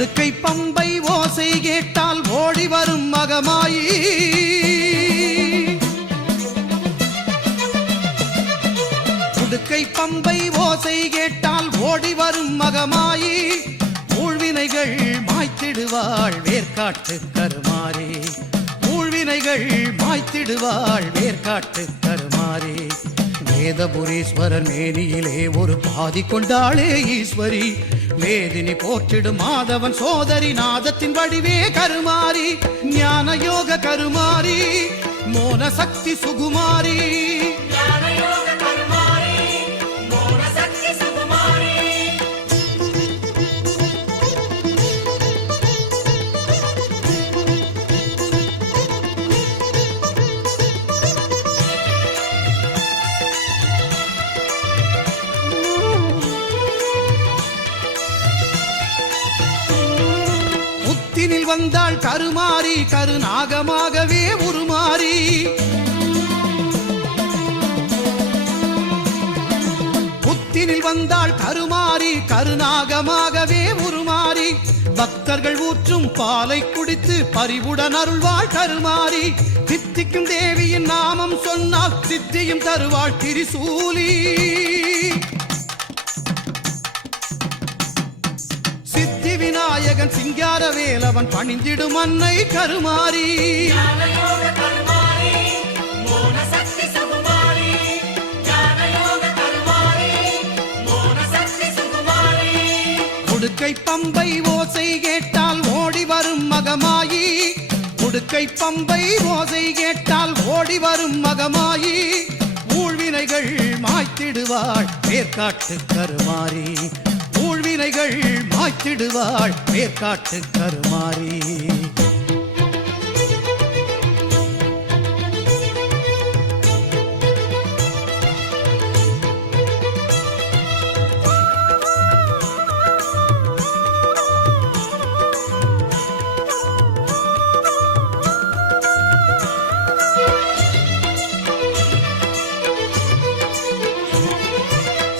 உடுக்கை பம்பை ஓசை கேட்டால் ஓடி வரும் மகமாயி. உடுக்கை பம்பை ஓசை கேட்டால் ஓடி வரும் மகமாயி. ஊழ்வினைகள் மாய்த்திடுவாள் வேர்க்காட்டு கருமாறி. ஊழ்வினைகள் மாய்த்திடுவாள் வேர்க்காட்டு கருமாறி. வேதபுரீஸ்வரர் மேனியிலே ஒரு பாதி கொண்டாளே ஈஸ்வரி. வேதினி போற்றிடும் மாதவன் சோதரி நாதத்தின் வடிவே கருமாறி. ஞான யோக கருமாறி மோன சக்தி சுகுமாரி. புத்தினில் வந்தாள் கருமாறி கருநாகமாகவே உருமாறி. புத்தினில் வந்தாள் கருமாறி கருநாகமாகவே உருமாறி. பக்தர்கள் ஊற்றும் பாலை குடித்து பரிவுடன் அருள்வாள் கருமாறி. சித்திக்கும் தேவியின் நாமம் சொன்னால் சித்தியும் தருவாள் திரிசூலி. சித்தி விநாயகன் சிங்கார வேலவன் பணிந்திடும் அன்னை கருமாறி. உடுக்கை பம்பை ஓசை கேட்டால் ஓடி வரும் மகமாயி. உடுக்கை பம்பை ஓசை கேட்டால் ஓடி வரும் மகமாயி. ஊழ்வினைகள் மாய்த்திடுவாள் வேர்க்காட்டு கருமாறி. ஊழ்வினைகள் மாய்த்திடுவாள் வேர்க்காட்டு கருமாறி.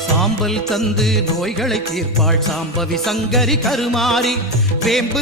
சாம்பல் தந்து நோய்களை தீர்ப்பாள் சாம்பவி சங்கரி கருமாறி. வேம்பு